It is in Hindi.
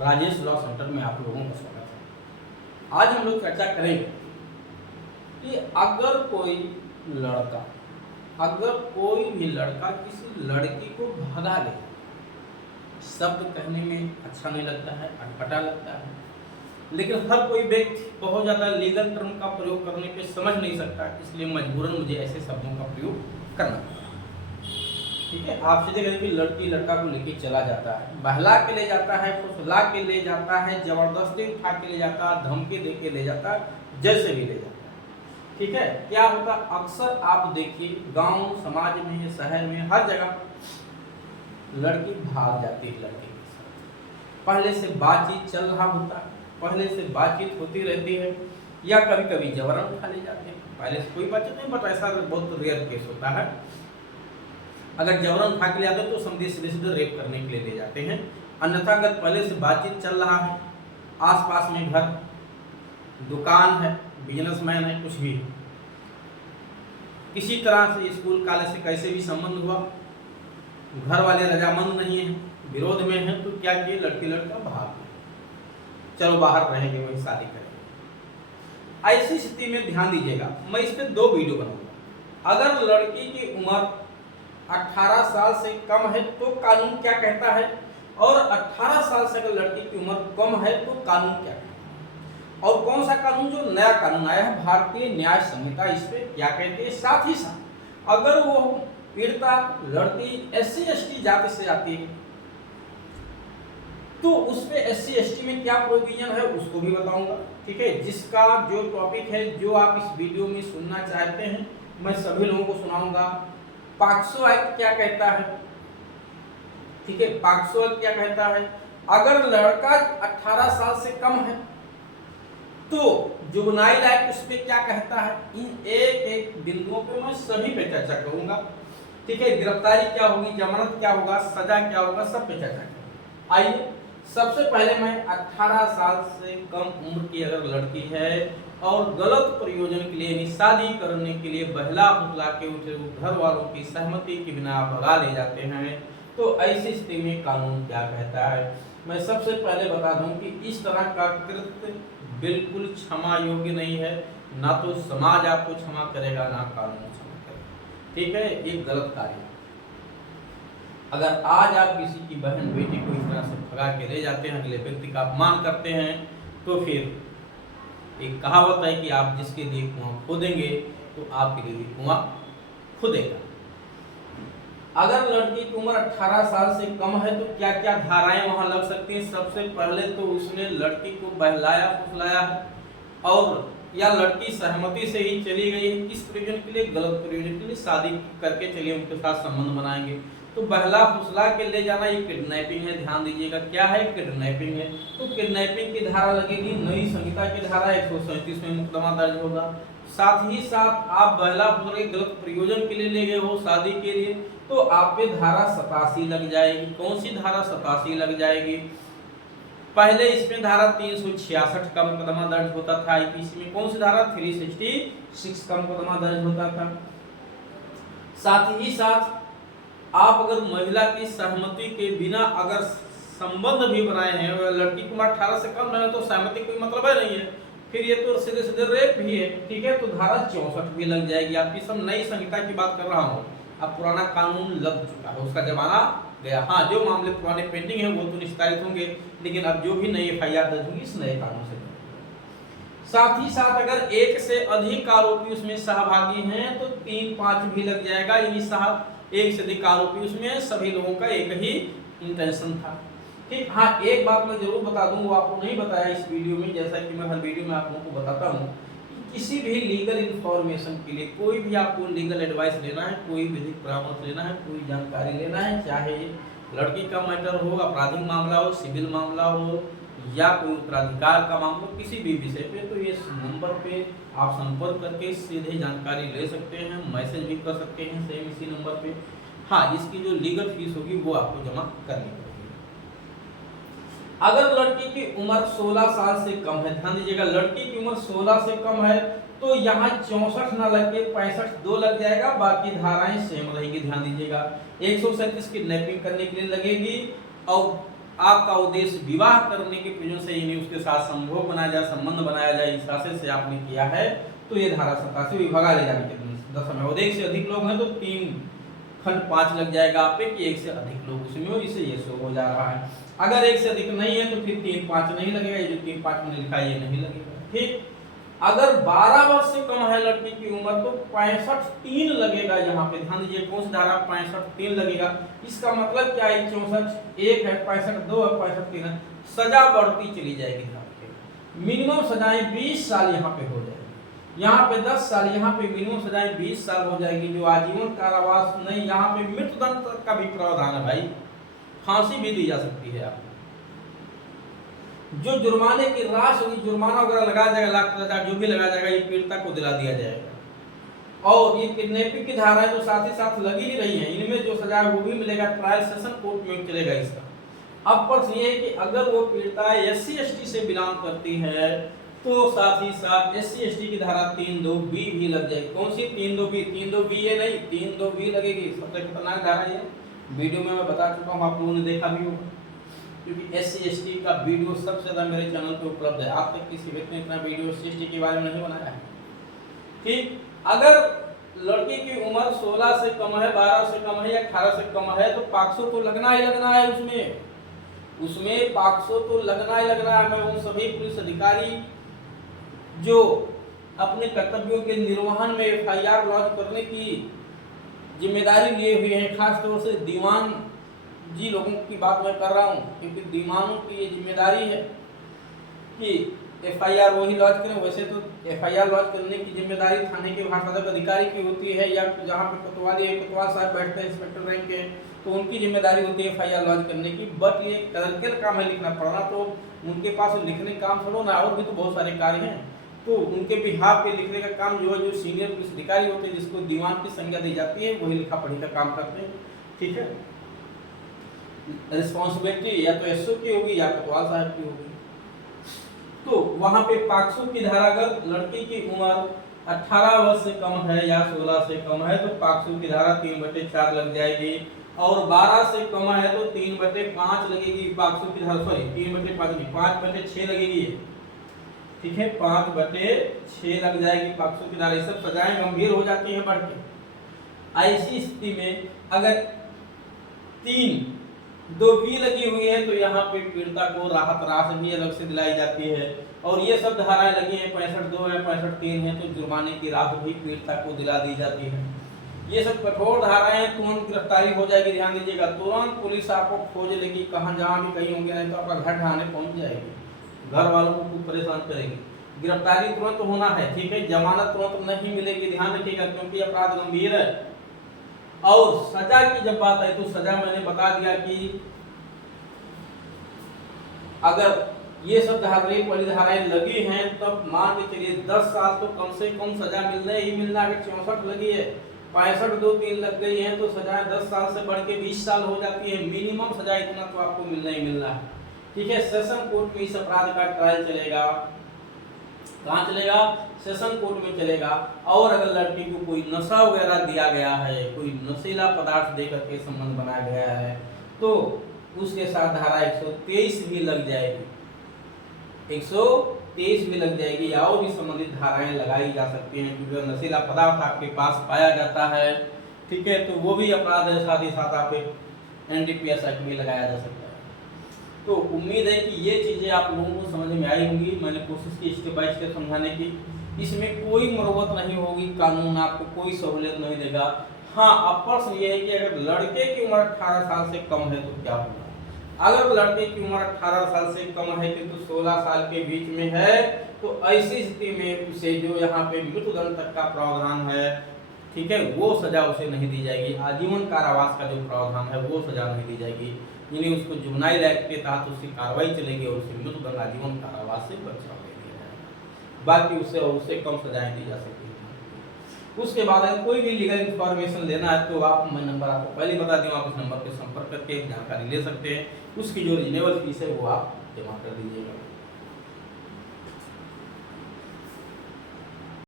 राजेश लॉ सेंटर में आप लोगों का स्वागत है। आज हम लोग चर्चा करेंगे कि अगर कोई भी लड़का किसी लड़की को भगा ले, शब्द कहने में अच्छा नहीं लगता है, अटपटा लगता है, लेकिन हर कोई व्यक्ति बहुत ज़्यादा लीगल टर्म का प्रयोग करने पे समझ नहीं सकता, इसलिए मजबूरन मुझे ऐसे शब्दों का प्रयोग करना पड़ता है। ठीक है, आप सीधे कहें कि लड़की लड़का को लेके चला जाता है, बहला के ले जाता है, फुसला के ले जाता है, जबरदस्ती उठा के ले जाता है, धमकी दे के ले जाता है, जैसे भी ले जाता है। ठीक है, क्या होता अक्सर आप देखिए गांव समाज में, शहर में, हर जगह लड़की भाग जाती है लड़के के साथ। पहले से बातचीत चल रहा होता है, पहले से बातचीत होती रहती है, या कभी कभी जबरन उठा ले जाते हैं। पहले से कोई बातचीत नहीं, बट ऐसा बहुत रेयर केस होता है। अगर जबरन उठा के ले जाते तो समझिए सीधे रेप करने के लिए ले जाते हैं। अन्यथा अगर पहले से बातचीत चल रहा है, आसपास में घर, दुकान है, बिजनेसमैन है, कुछ भी, किसी तरह से स्कूल कॉलेज से कैसे भी संबंध हुआ, घर वाले रजामंद नहीं है, विरोध में है, तो क्या किए लड़की लड़का भाग गए, चलो बाहर रहेंगे, वही शादी करेंगे। ऐसी स्थिति में ध्यान दीजिएगा, मैं इस पर 2 वीडियो बनाऊंगा। अगर लड़की की उम्र 18 साल से कम है तो कानून क्या कहता है, और 18 साल से अगर लड़की की उम्र कम है तो कानून क्या कहता है, और कौन सा कानून, जो नया कानून आया है भारतीय न्याय संहिता, इस पे क्या कहती है। साथ ही साथ अगर वो पीड़िता लड़की SC ST जाति से आती है तो उसमें SC ST में क्या प्रोविजन है उसको भी बताऊंगा। ठीक है, जिसका जो टॉपिक है, जो आप इस वीडियो में सुनना चाहते हैं, मैं सभी लोगों को सुनाऊंगा। पॉक्सो एक्ट क्या कहता है, ठीक है, पॉक्सो एक्ट क्या कहता है, अगर लड़का 18 साल से कम है तो जुवेनाइल एक्ट उस पे क्या कहता है। इन एक बिंदुओं पे मैं सभी पे चर्चा करूंगा। ठीक है, गिरफ्तारी क्या होगी, जमानत क्या होगा, सजा क्या होगा, सब पे चर्चा करूंगा। आइए, सबसे पहले मैं 18 साल से कम उम्र की अगर लड़की है और गलत प्रयोजन के लिए, शादी करने के लिए बहला फुसला के उसे घर वालों की सहमति के बिना भगा ले जाते हैं, तो ऐसी स्थिति में कानून क्या कहता है। मैं सबसे पहले बता दूं कि इस तरह का कृत्य बिल्कुल क्षमा योग्य नहीं है, ना तो समाज आपको क्षमा करेगा, ना कानून क्षमा करेगा। ठीक है, एक गलत कार्य। अगर आज आप किसी की बहन बेटी को इस तरह से भगा के ले जाते हैं, अगले व्यक्ति का अपमान करते हैं, तो फिर एक कहावत है कि आप जिसके लिए कुआं खोदेंगे तो आपके लिए कुआं खुदेगा। अगर लड़की की उम्र 18 साल से कम है तो क्या क्या धाराएं वहां लग सकती हैं। सबसे पहले तो उसने लड़की को बहलाया फुसलाया है, और या लड़की सहमति से ही चली गई है, किस प्रयोजन के लिए, गलत प्रयोजन के लिए, शादी करके चलिए उनके साथ संबंध बनाएंगे, तो बहला फुसला के ले जाना ये किडनैपिंग है। ध्यान दीजिएगा, क्या है, किडनैपिंग है। तो किडनैपिंग की धारा लगेगी, नई संहिता की धारा 137 में मुकदमा दर्ज होगा। साथ ही साथ आप बहला फुसला गलत प्रयोजन के लिए ले गए हो शादी के लिए, तो आप पे धारा 87 लग जाएगी। कौन सी धारा 87 लग जाएगी। पहले इसमें धारा 366 का मुकदमा दर्ज होता था, IPC में कौन सी धारा 366 का मुकदमा दर्ज होता था। साथ ही साथ आप अगर महिला की सहमति के बिना अगर संबंध भी बनाए हैं, लड़की की उम्र 18 से कम है तो सहमति कोई मतलब है नहीं है, फिर ये तो सीधे सीधे रेप भी है। ठीक है, तो धारा 64 भी लग जाएगी। आपकी सब नई संहिता की बात कर रहा हूँ, अब पुराना कानून लग चुका है, उसका जमाना गया। हाँ, जो मामले पुराने पेंडिंग है वो तो निस्तारित होंगे, लेकिन अब जो भी नई FIR दर्ज होगी इस नए कानून से। साथ ही साथ अगर एक से अधिक आरोपी उसमें सहभागी हैं तो 3-5 भी लग जाएगा, यानी एक से अधिक आरोपी उसमें सभी लोगों का एक ही इंटेंशन था। ठीक, हाँ, एक बात मैं जरूर बता दूं, वो आपको नहीं बताया इस वीडियो में, जैसा कि मैं हर वीडियो में आप लोगों को बताता हूँ, किसी भी लीगल इंफॉर्मेशन के लिए, कोई भी आपको लीगल एडवाइस लेना है, कोई विधिक परामर्श लेना है, कोई जानकारी लेना है, चाहे लड़की का मैटर हो, आपराधिक मामला हो, सिविल मामला हो, या कोई उत्तराधिकार का मामला, किसी भी विषय पे, तो ये नंबर पे आप संपर्क करके सीधे जानकारी ले सकते हैं, मैसेज भी कर सकते हैं सेम इसी नंबर पे। हाँ, इसकी जो लीगल फीस होगी वो आपको जमा करनी पड़ेगी। अगर लड़की की उम्र 16 साल से कम है, ध्यान दीजिएगा, लड़की की उम्र 16 से कम है तो यहाँ 64 ना लग के 65 2 लग जाएगा, बाकी धाराएं सेम रहेगी। ध्यान दीजिएगा, 137 किडनैपिंग करने के लिए लगेगी, और आपका उद्देश्य विवाह करने के प्रयोजन से यानी उसके साथ संभोग बनाया जाए, संबंध बनाया जाए, इस आशय से आपने किया है, तो ये धारा 87 भगा ले जाने के दशम है। और एक से अधिक लोग हैं तो 3 खंड 5 लग जाएगा आप पे कि एक से अधिक लोग उसमें हो, इससे ये शो हो जा रहा है। अगर एक से अधिक नहीं है तो फिर 3 5 नहीं लगेगा, ये जो 3 5 मैंने लिखा है ये नहीं लगेगा। ठीक, अगर 12 वर्ष से कम है लड़की की उम्र तो 65 3 लगेगा। यहाँ पे ध्यान दीजिए कौन सी धारा 65 3 लगेगा। इसका मतलब क्या है, 64 1 है, 65 2 है, 65 3 है, सजा बढ़ती चली जाएगी। मिनिमम सजाएं 20 साल यहाँ पे हो जाएगी, यहाँ पे 10 साल, यहाँ पे मिनिमम सजाएं 20 साल हो जाएगी, जो आजीवन कारावास नहीं, यहाँ पे मृत्युदंड तक का भी प्रावधान है भाई, फांसी भी दी जा सकती है आपको। जो जुर्माने की राशि होगी, जुर्माना वगैरह लगाया जाएगा, लाख 10,000 जो भी लगाया जाएगा, ये पीड़िता को दिला दिया जाएगा। और ये किडनैपिंग की धाराएं तो साथ ही साथ लगी ही रही हैं, इनमें जो सजा है वो भी मिलेगा, ट्रायल सेशन कोर्ट में चलेगा इसका। अब प्रश्न ये है कि अगर वो पीड़िता SC ST से बिलोंग करती है तो साथ ही साथ SC ST की धारा 3(2)B भी लग जाएगी। कौन सी 3(2)B? 3(2)B ये नहीं, 3(2)B लगेगी। सबसे खतरनाक धारा ये, वीडियो में मैं बता चुका हूँ, आप लोगों ने देखा भी होगा, क्योंकि SC ST का वीडियो सबसे ज्यादा मेरे चैनल पे उपलब्ध है। आप तक किसी व्यक्ति ने इतना वीडियो SC ST के बारे में नहीं बनाया है। ठीक, अगर लड़की की उम्र 16 से कम है, 12 से कम है या 18 से कम है तो पॉक्सो तो लगना ही लगना है, उसमें पॉक्सो तो लगना ही लगना है। मैं उन सभी पुलिस अधिकारी जो अपने कर्तव्यों के निर्वहन में FIR लॉन्च करने की जिम्मेदारी लिए हुए हैं, खास तौर से दीवान जी लोगों की बात मैं कर रहा हूँ, क्योंकि दीवानों की ये जिम्मेदारी है कि FIR वही लॉन्च करें। वैसे तो FIR लॉन्च करने की जिम्मेदारी थाने के भाषाधक अधिकारी की होती है, या जहाँ पे कोतवाल साहब बैठते हैं इंस्पेक्टर रैंक के, तो उनकी जिम्मेदारी होती है FIR लॉन्च करने की। बट ये क्लर्कल काम है लिखना पढ़ना, तो उनके पास लिखने काम छोड़ो ना, और भी तो बहुत सारे कार्य हैं, तो उनके बिहाफ पे लिखने का काम जो है, जो सीनियर पुलिस अधिकारी होते हैं जिसको दीवान की संज्ञा दी जाती है, वही लिखा पढ़ी का काम करते हैं। ठीक है, रिस्पॉन्सिबिलिटी या तो SO की होगी या कोतवाल साहब की होगी। तो वहां पे पॉक्सो की धारा, अगर लड़की की उम्र 18 वर्ष से कम है या 16 से कम है तो पॉक्सो की धारा 3/4 लग जाएगी, और 12 से कम है तो 3/5 लगेगी पॉक्सो की धारा, सॉरी 3/5 नहीं, 5/6 लगेगी। ठीक है, 5/6 लग जाएगी पॉक्सो की धारा। ये सब सजाएं गंभीर हो जाती हैं बढ़ के। ऐसी स्थिति में अगर 3(2)B लगी हुई है तो यहाँ पे पीड़िता को राहत राशि भी अलग से दिलाई जाती है, और ये सब धाराएं लगी हैं 65(2) है, 65(3) है, तो जुर्माने की राशि भी पीड़िता को दिला दी जाती है। ये सब कठोर धाराएं, तुरंत गिरफ्तारी हो जाएगी। ध्यान दीजिएगा, तुरंत पुलिस आपको खोज लेगी, कहाँ जहाँ भी कहीं होंगे, नहीं तो आपका घर ढाने पहुंच जाएगी, घर वालों को खूब परेशान करेगी। गिरफ्तारी तुरंत होना है, ठीक है, जमानत तुरंत नहीं मिलेगी, ध्यान रखिएगा, क्योंकि अपराध गंभीर है। और सजा की जब बात आई तो सजा मैंने बता दिया कि अगर ये सब रेप वाली धाराएं लगी हैं तब मान के चलिए 10 साल तो कम से कम सजा मिलना ही मिलना। अगर 64 लगी है, 65(2)(3) लग गई है तो सजाएं 10 साल से बढ़ के 20 साल हो जाती है। मिनिमम सजा इतना तो आपको मिलना ही मिलना है। ठीक है, सेशन कोर्ट में इस अपराध का ट्रायल चलेगा। कहाँ चलेगा? सेशन कोर्ट में चलेगा। और अगर लड़की को कोई नशा वगैरह दिया गया है, कोई नशीला पदार्थ देकर के संबंध बनाया गया है, तो उसके साथ धारा 123 भी लग जाएगी, 123 भी लग जाएगी, और भी संबंधित धाराएं लगाई जा सकती हैं। क्योंकि नशीला पदार्थ आपके पास पाया जाता है, ठीक है, तो वो भी अपराध है। साथ ही साथ आप NDPS एक्ट भी लगाया जा सकता है। तो उम्मीद है कि ये चीज़ें आप लोगों को समझ में आई होंगी। मैंने कोशिश की स्टेप बाय स्टेप समझाने की। इसमें कोई मरम्मत नहीं होगी, कानून आपको कोई सहूलियत नहीं देगा। हाँ, अब प्रश्न ये है कि अगर लड़के की उम्र 18 साल से कम है तो क्या होगा? अगर लड़के की उम्र 18 साल से कम है किंतु 16 साल के बीच में है, तो ऐसी स्थिति में उसे जो यहाँ पे मृत्युदंड तक का प्रावधान है, ठीक है, वो सजा उसे नहीं दी जाएगी। आजीवन कारावास का जो प्रावधान है वो सजा नहीं दी जाएगी, यानी उसको जुवेनाइल एक्ट के तहत उसकी कार्रवाई चलेगी और उसे मृत्युदंड आजीवन कारावास से बचाव दे दिया जाएगा। बाकी उससे कम सजाएं दी जा सकती है। उसके बाद अगर कोई भी लीगल इंफॉर्मेशन लेना है तो मैं नंबर आपको पहले बता दूं, आप उस नंबर पर संपर्क करके जानकारी ले सकते हैं। उसकी जो रिन्यूअल फीस है वो आप जमा कर दीजिएगा।